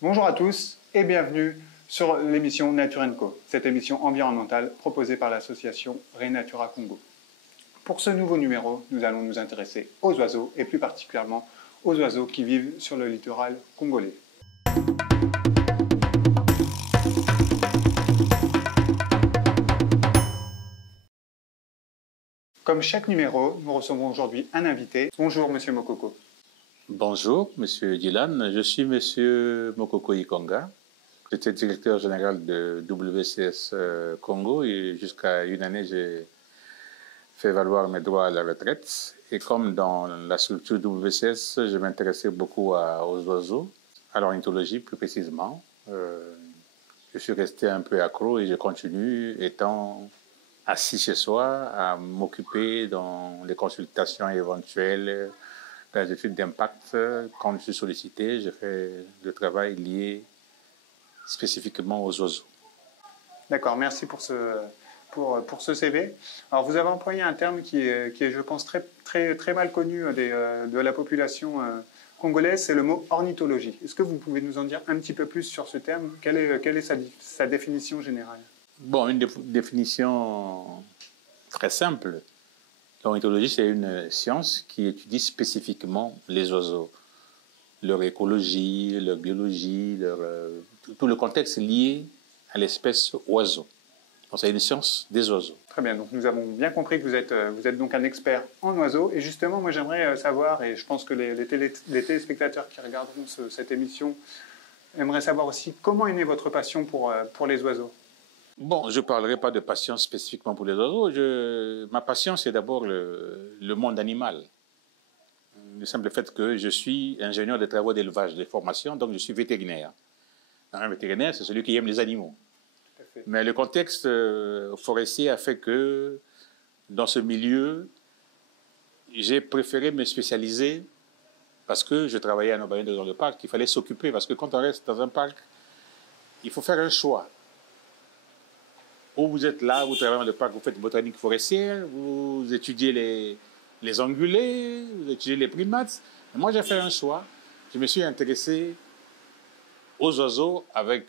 Bonjour à tous et bienvenue sur l'émission Nature & Co, cette émission environnementale proposée par l'association Renatura Congo. Pour ce nouveau numéro, nous allons nous intéresser aux oiseaux et plus particulièrement aux oiseaux qui vivent sur le littoral congolais. Comme chaque numéro, nous recevons aujourd'hui un invité. Bonjour Monsieur Mokoko. Bonjour Monsieur Dylan, je suis Monsieur Mokoko Ikonga. J'étais directeur général de WCS Congo et jusqu'à une année j'ai fait valoir mes droits à la retraite. Et comme dans la structure WCS, je m'intéressais beaucoup aux oiseaux, à l'ornithologie plus précisément. Je suis resté un peu accro et je continue étant assis chez soi à m'occuper dans les consultations éventuelles, les études d'impact. Quand je suis sollicité, je fais le travail lié spécifiquement aux oiseaux. D'accord, merci pour ce CV. Alors, vous avez employé un terme qui est je pense, très mal connu de la population congolaise, c'est le mot ornithologie. Est-ce que vous pouvez nous en dire un petit peu plus sur ce terme? Quelle est sa définition générale? Bon, une définition très simple. L'ornithologie, c'est une science qui étudie spécifiquement les oiseaux, leur écologie, leur biologie, tout le contexte lié à l'espèce oiseau. Donc, c'est une science des oiseaux. Très bien, donc nous avons bien compris que vous êtes donc un expert en oiseaux. Et justement, moi j'aimerais savoir, et je pense que les téléspectateurs qui regarderont cette émission aimeraient savoir aussi comment est née votre passion pour les oiseaux. Bon, je ne parlerai pas de passion spécifiquement pour les oiseaux. Ma passion, c'est d'abord le monde animal. Le simple fait que je suis ingénieur de travaux d'élevage, de formation, donc je suis vétérinaire. Un vétérinaire, c'est celui qui aime les animaux. Mais le contexte forestier a fait que, dans ce milieu, j'ai préféré me spécialiser parce que je travaillais à Nobaïne dans le parc, il fallait s'occuper, parce que quand on reste dans un parc, il faut faire un choix. Ou vous êtes là, vous travaillez dans le parc, vous faites botanique forestière, vous étudiez les ongulés, vous étudiez les primates. Et moi, j'ai fait un choix. Je me suis intéressé aux oiseaux avec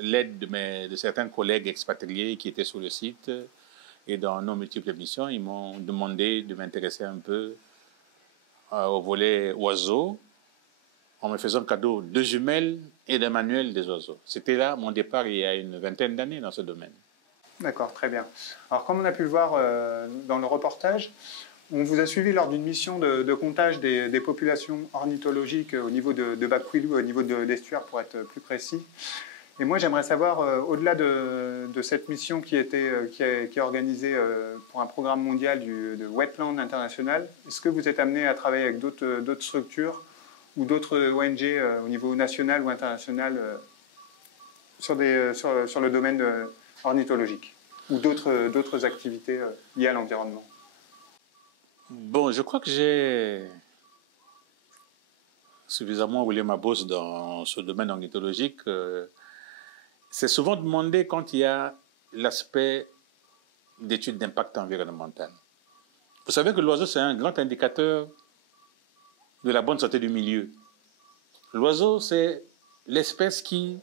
l'aide de certains collègues expatriés qui étaient sur le site. Et dans nos multiples missions, ils m'ont demandé de m'intéresser un peu au volet oiseaux, en me faisant cadeau de jumelles et d'un manuel des oiseaux. C'était là mon départ il y a une vingtaine d'années dans ce domaine. D'accord, très bien. Alors, comme on a pu le voir dans le reportage, on vous a suivi lors d'une mission de comptage des populations ornithologiques au niveau de Bakwilou, au niveau de l'estuaire pour être plus précis. Et moi, j'aimerais savoir, au-delà de cette mission qui est organisée pour un programme mondial de Wetland International, est-ce que vous êtes amené à travailler avec d'autres structures ou d'autres ONG au niveau national ou international sur le domaine ornithologique ou d'autres activités liées à l'environnement? Bon, je crois que j'ai suffisamment roulé ma bosse dans ce domaine ornithologique. C'est souvent demandé quand il y a l'aspect d'études d'impact environnemental. Vous savez que l'oiseau, c'est un grand indicateur de la bonne santé du milieu. L'oiseau, c'est l'espèce qui,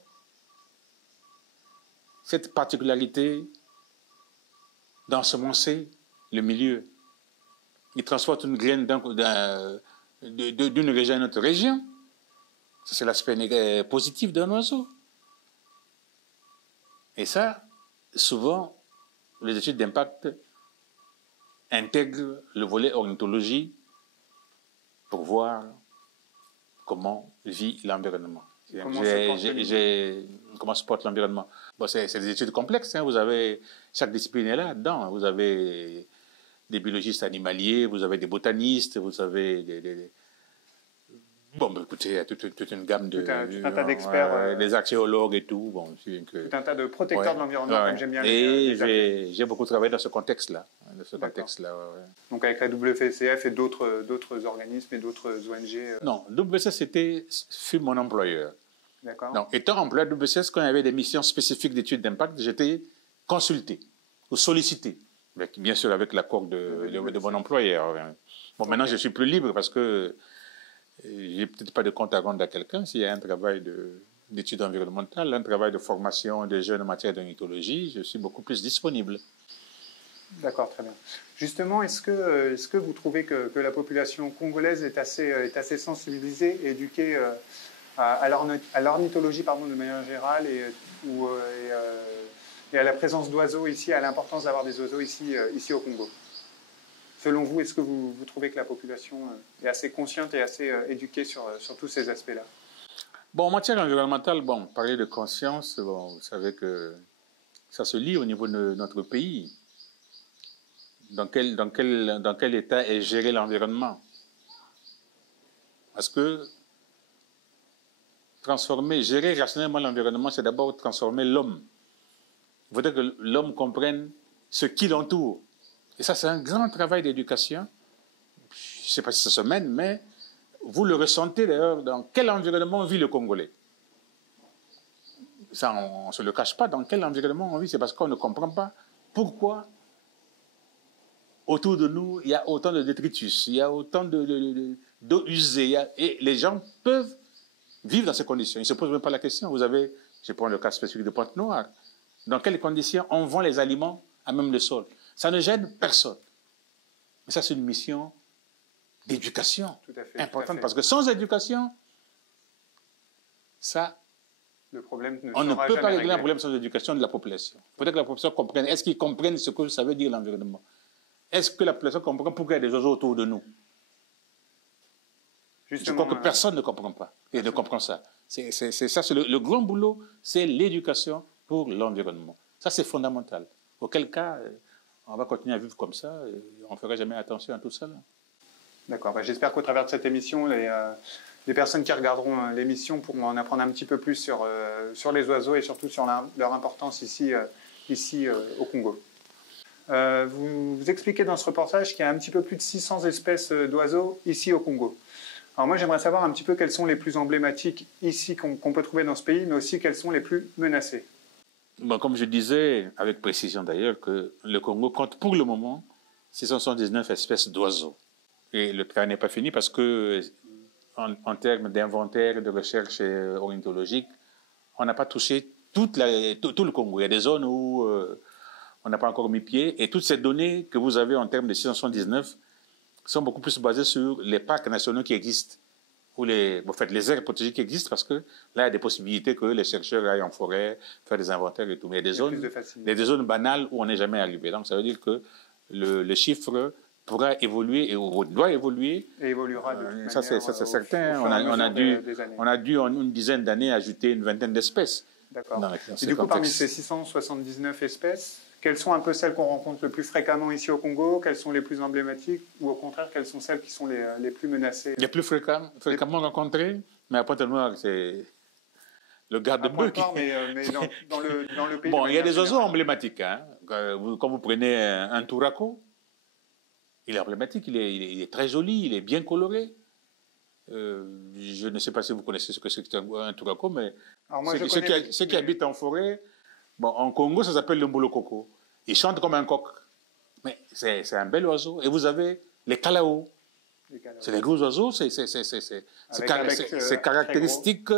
cette particularité d'ensemencer le milieu. Il transporte une graine d'une région à une autre région. Ça, c'est l'aspect positif d'un oiseau. Et ça, souvent, les études d'impact intègrent le volet ornithologie pour voir comment vit l'environnement. Comment se porte l'environnement. Bon, c'est des études complexes. Hein. Chaque discipline est là-dedans. Vous avez des biologistes animaliers, vous avez des botanistes, vous avez bon, bah, écoutez, il y a toute une gamme de... Tout un tas d'experts. Des archéologues et tout. Bon, tout un tas de protecteurs de l'environnement, comme j'aime bien et j'ai beaucoup travaillé dans ce contexte-là. de ce contexte-là. Ouais. Donc avec la WCF et d'autres organismes et d'autres ONG Non, WCF fut mon employeur. D'accord. Donc, étant employeur de WCF, quand il y avait des missions spécifiques d'études d'impact, j'étais consulté ou sollicité, bien sûr avec l'accord de mon employeur. Bon, maintenant, je suis plus libre parce que j'ai peut-être pas de compte à rendre à quelqu'un s'il y a un travail d'études environnementales, un travail de formation des jeunes en matière d'ornithologie, je suis beaucoup plus disponible. D'accord, très bien. Justement, est-ce que vous trouvez que la population congolaise est assez sensibilisée et éduquée à l'ornithologie de manière générale et à la présence d'oiseaux ici, à l'importance d'avoir des oiseaux ici au Congo? Selon vous, est-ce que vous trouvez que la population est assez consciente et assez éduquée sur tous ces aspects-là? Bon, en matière environnementale, parler de conscience, vous savez que ça se lit au niveau de notre pays. Dans quel état est géré l'environnement? Parce que gérer rationnellement l'environnement, c'est d'abord transformer l'homme. Il faudrait que l'homme comprenne ce qui l'entoure. Et ça, c'est un grand travail d'éducation. Je ne sais pas si ça se mène, mais vous le ressentez d'ailleurs dans quel environnement vit le Congolais. Ça, on ne se le cache pas. Dans quel environnement on vit, c'est parce qu'on ne comprend pas pourquoi autour de nous, il y a autant de détritus, il y a autant d'eau usée. Et les gens peuvent vivre dans ces conditions. Ils ne se posent même pas la question. Je prends le cas spécifique de Pointe-Noire. Dans quelles conditions on vend les aliments à même le sol? Ça ne gêne personne. Mais ça, c'est une mission d'éducation importante. Parce que sans éducation, on ne peut pas régler un problème sans éducation de la population. Il faudrait que la population comprenne. Est-ce qu'ils comprennent ce que ça veut dire l'environnement? Est-ce que la population comprend pourquoi il y a des oiseaux autour de nous? Justement, je crois que personne ne comprend pas et ne comprend ça. C'est ça, c'est le grand boulot, c'est l'éducation pour l'environnement. Ça, c'est fondamental. Auquel cas, on va continuer à vivre comme ça et on ne fera jamais attention à tout ça. D'accord. J'espère qu'au travers de cette émission, les personnes qui regarderont l'émission pourront en apprendre un petit peu plus sur les oiseaux et surtout sur leur importance ici au Congo. Vous expliquez dans ce reportage qu'il y a un petit peu plus de 600 espèces d'oiseaux ici au Congo. Alors moi, j'aimerais savoir un petit peu quelles sont les plus emblématiques ici qu'on peut trouver dans ce pays, mais aussi quelles sont les plus menacées. Comme je disais, avec précision d'ailleurs, que le Congo compte pour le moment 679 espèces d'oiseaux. Et le travail n'est pas fini parce que, en termes d'inventaire et de recherche ornithologique, on n'a pas touché tout le Congo. Il y a des zones où on n'a pas encore mis pied. Et toutes ces données que vous avez en termes de 679 sont beaucoup plus basées sur les parcs nationaux qui existent, ou les aires protégées qui existent, parce que là, il y a des possibilités que les chercheurs aillent en forêt, faire des inventaires et tout. Mais il y a des zones banales où on n'est jamais arrivé. Donc, ça veut dire que le chiffre pourra évoluer ou doit évoluer. Et évoluera de toute manière. Ça, c'est certain. On a dû, en une dizaine d'années, ajouter une vingtaine d'espèces. D'accord. Et du coup, parmi ces 679 espèces, quelles sont un peu celles qu'on rencontre le plus fréquemment ici au Congo? Quelles sont les plus emblématiques? Ou au contraire, quelles sont celles qui sont les plus menacées? Les plus fréquemment rencontrées, mais à Pointe-Noire, c'est le garde-bleu. Mais dans le pays. Il y a des oiseaux emblématiques. Hein. Quand vous prenez un touraco, il est emblématique, il est très joli, il est bien coloré. Je ne sais pas si vous connaissez ce que c'est qu'un touraco, mais ceux qui habitent en forêt, en Congo, ça s'appelle le Mbolokoko. Il chante comme un coq. Mais c'est un bel oiseau. Et vous avez les calaos. C'est des gros oiseaux, c'est caractéristique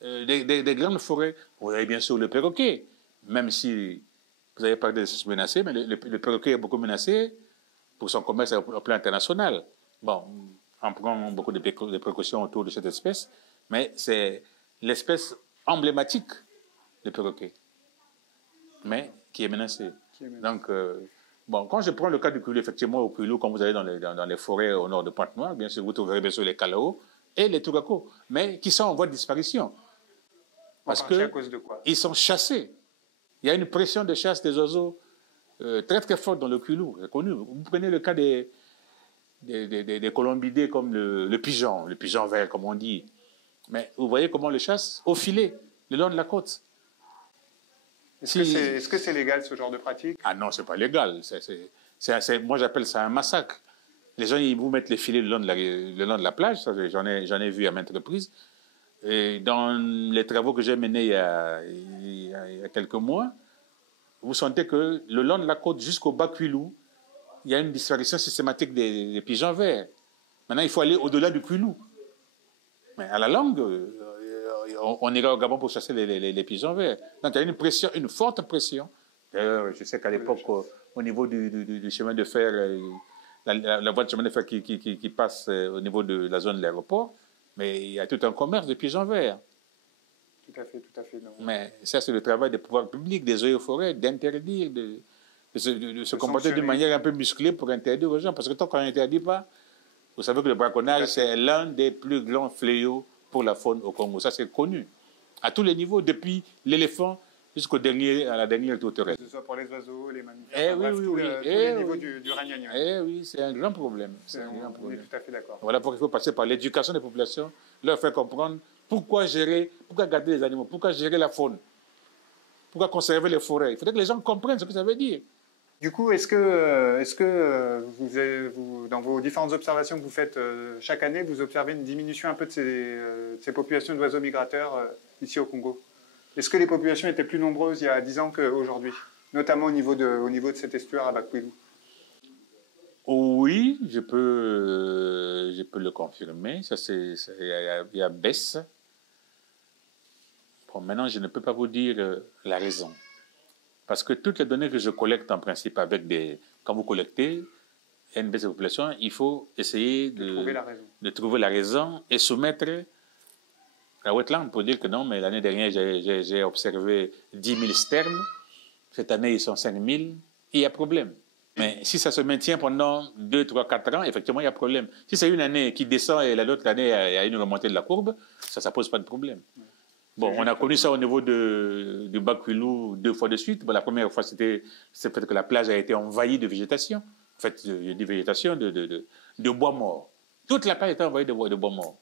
des grandes forêts. Vous avez bien sûr le perroquet, même si vous avez parlé d'espèces menacées, mais le perroquet est beaucoup menacé pour son commerce au plan international. On prend beaucoup de précautions autour de cette espèce, mais c'est l'espèce emblématique, le perroquet, mais qui est menacée. Donc, quand je prends le cas du cuilou, effectivement, au cuilou, quand vous allez dans les forêts au nord de Pointe-Noire, bien sûr, vous trouverez bien sûr les calaos et les touracos, mais qui sont en voie de disparition. Parce qu'ils sont chassés. Il y a une pression de chasse des oiseaux très très forte dans le cuilou, c'est connu. Vous prenez le cas des colombidés comme le pigeon vert, comme on dit. Mais vous voyez comment on le chasse au filet, le long de la côte. Est-ce que c'est légal, ce genre de pratique? Ah non, ce n'est pas légal. Moi, j'appelle ça un massacre. Les gens, ils vous mettent les filets le long de la plage. J'en ai vu à maintes reprises. Et dans les travaux que j'ai menés il y a quelques mois, vous sentez que le long de la côte jusqu'au Bas-Cuilou, il y a une disparition systématique des pigeons verts. Maintenant, il faut aller au-delà du Cuilou. Mais à la longue, on ira au Gabon pour chasser les pigeons verts. Donc, il y a une pression, une forte pression. D'ailleurs, je sais qu'à l'époque, au niveau du chemin de fer, la voie de chemin de fer qui passe au niveau de la zone de l'aéroport, mais il y a tout un commerce de pigeons verts. Tout à fait, tout à fait. Non. Mais ça, c'est le travail des pouvoirs publics, des eaux et forêts, d'interdire, de se comporter d'une manière un peu musclée pour interdire aux gens. Parce que tant qu'on n'interdit pas, vous savez que le braconnage, c'est l'un des plus grands fléaux pour la faune au Congo. Ça, c'est connu. À tous les niveaux, depuis l'éléphant jusqu'à la dernière tourterelle. Que ce soit pour les oiseaux, les mammifères, tous les niveaux du règne animal. Eh oui, c'est un grand problème. On est tout à fait d'accord. Voilà pourquoi il faut passer par l'éducation des populations, leur faire comprendre pourquoi garder les animaux, pourquoi gérer la faune, pourquoi conserver les forêts. Il faudrait que les gens comprennent ce que ça veut dire. Du coup, est-ce que vous, dans vos différentes observations que vous faites chaque année, vous observez une diminution un peu de ces populations d'oiseaux migrateurs ici au Congo? Est-ce que les populations étaient plus nombreuses il y a 10 ans qu'aujourd'hui, notamment au niveau de cet estuaire à Bas-Kouilou? Oui, je peux le confirmer. Il y a baisse. Bon, maintenant, je ne peux pas vous dire la raison. Parce que toutes les données que je collecte en principe quand vous collectez, il y a une baisse de population, il faut essayer de trouver la raison et soumettre à Wetland pour dire que non, mais l'année dernière, j'ai observé 10 000 sternes. Cette année, ils sont 5 000. Et il y a problème. Mais si ça se maintient pendant 2, 3, 4 ans, effectivement, il y a problème. Si c'est une année qui descend et l'autre année, il y a une remontée de la courbe, ça ne pose pas de problème. Bon, on a connu ça au niveau du Bas-Kouilou 2 fois de suite. Bon, la première fois, c'était le fait que la plage a été envahie de végétation. En fait, de végétation, de bois morts. Toute la plage était envahie de bois morts.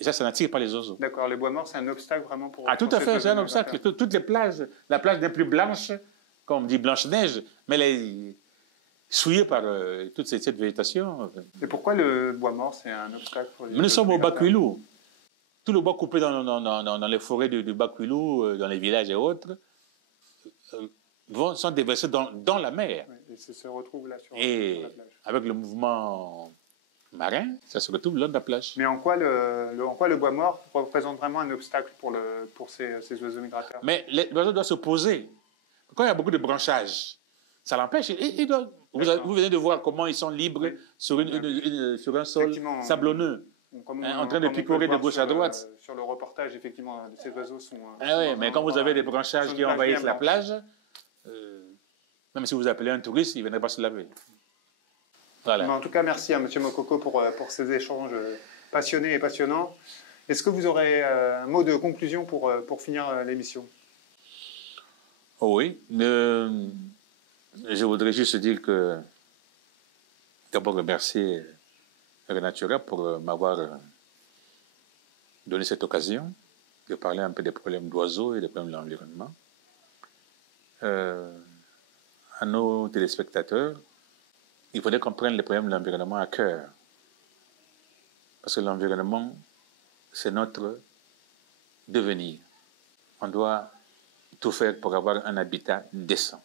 Et ça n'attire pas les oiseaux. D'accord, les bois morts, c'est un obstacle vraiment pour... Ah, tout à fait, c'est un obstacle. Toutes les plages, la plage n'est plus blanche, comme on dit Blanche-Neige, mais elle est souillée par toute cette végétation. Et pourquoi le bois mort, c'est un obstacle pour les... Mais nous sommes au Bas-Kouilou. Tout le bois coupé dans les forêts du Bas-Kouilou, dans les villages et autres, sont déversés dans la mer. Oui, et ça se retrouve là sur la plage. Avec le mouvement marin, ça se retrouve le long de la plage. Mais en quoi le bois mort représente vraiment un obstacle pour ces oiseaux migrateurs? Mais l'oiseau doit se poser. Quand il y a beaucoup de branchages, ça l'empêche. Vous venez de voir comment ils sont libres sur un sol sablonneux. En train de picorer de gauche à droite. Sur le reportage, effectivement, ces oiseaux sont... oui, mais quand vous avez des branchages qui envahissent la plage, même si vous appelez un touriste, il ne viendrait pas se laver. Voilà. Mais en tout cas, merci à M. Mokoko pour ces échanges passionnés et passionnants. Est-ce que vous aurez un mot de conclusion pour finir l'émission? Oui. Je voudrais juste dire que, d'abord, remercier Renatura pour m'avoir donné cette occasion de parler un peu des problèmes d'oiseaux et des problèmes de l'environnement. À nos téléspectateurs, il faudrait qu'on prenne les problèmes de l'environnement à cœur. Parce que l'environnement, c'est notre devenir. On doit tout faire pour avoir un habitat décent.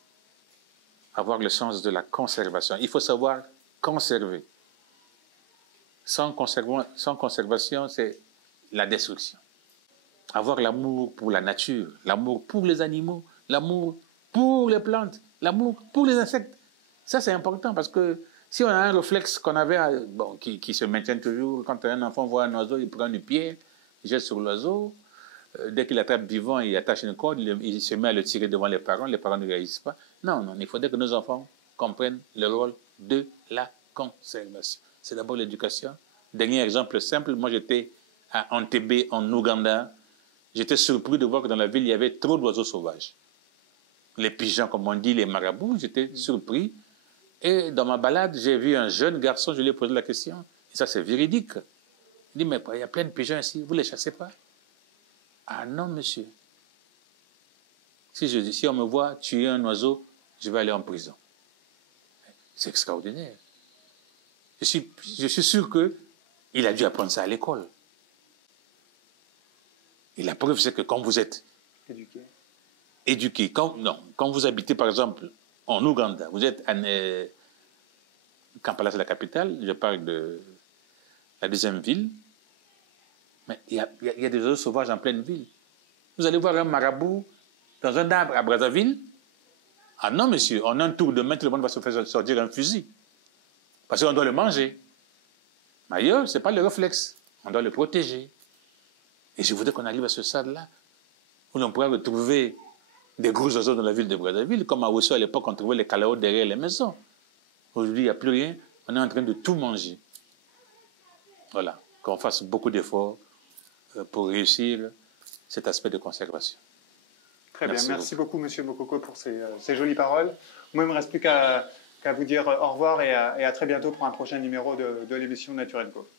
Avoir le sens de la conservation. Il faut savoir conserver. Sans conservation, c'est la destruction. Avoir l'amour pour la nature, l'amour pour les animaux, l'amour pour les plantes, l'amour pour les insectes. Ça, c'est important parce que si on a un réflexe qu'on avait, qui se maintient toujours, quand un enfant voit un oiseau, il prend une pierre, il jette sur l'oiseau. Dès qu'il attrape vivant, il attache une corde, il se met à le tirer devant les parents ne réagissent pas. Non, il faudrait que nos enfants comprennent le rôle de la conservation. C'est d'abord l'éducation. Dernier exemple simple, moi j'étais à Entebbe, en Ouganda. J'étais surpris de voir que dans la ville, il y avait trop d'oiseaux sauvages. Les pigeons, comme on dit, les marabouts, j'étais surpris. Et dans ma balade, j'ai vu un jeune garçon, je lui ai posé la question, et ça c'est véridique. Il dit, mais il y a plein de pigeons ici, vous ne les chassez pas? Ah non, monsieur. Si on me voit tuer un oiseau, je vais aller en prison. C'est extraordinaire. Je suis sûr qu'il a dû apprendre ça à l'école. Et la preuve, c'est que quand vous êtes éduqué, quand vous habitez, par exemple, en Ouganda, vous êtes à Kampala, c'est la capitale, je parle de la deuxième ville, mais il y a des oiseaux sauvages en pleine ville. Vous allez voir un marabout dans un arbre à Brazzaville. Ah non, monsieur, en un tour de main, tout le monde va se faire sortir un fusil. Parce qu'on doit le manger. Mais ailleurs, ce n'est pas le réflexe. On doit le protéger. Et je voudrais qu'on arrive à ce stade-là, où l'on pourrait retrouver des gros oiseaux dans la ville de Brazzaville, comme à Ouesso à l'époque, on trouvait les calaos derrière les maisons. Aujourd'hui, il n'y a plus rien. On est en train de tout manger. Voilà. Qu'on fasse beaucoup d'efforts pour réussir cet aspect de conservation. Très bien. Merci beaucoup, Monsieur Mokoko, pour ces jolies paroles. Moi, il ne me reste plus qu'à vous dire au revoir et à très bientôt pour un prochain numéro de l'émission Nature & Co.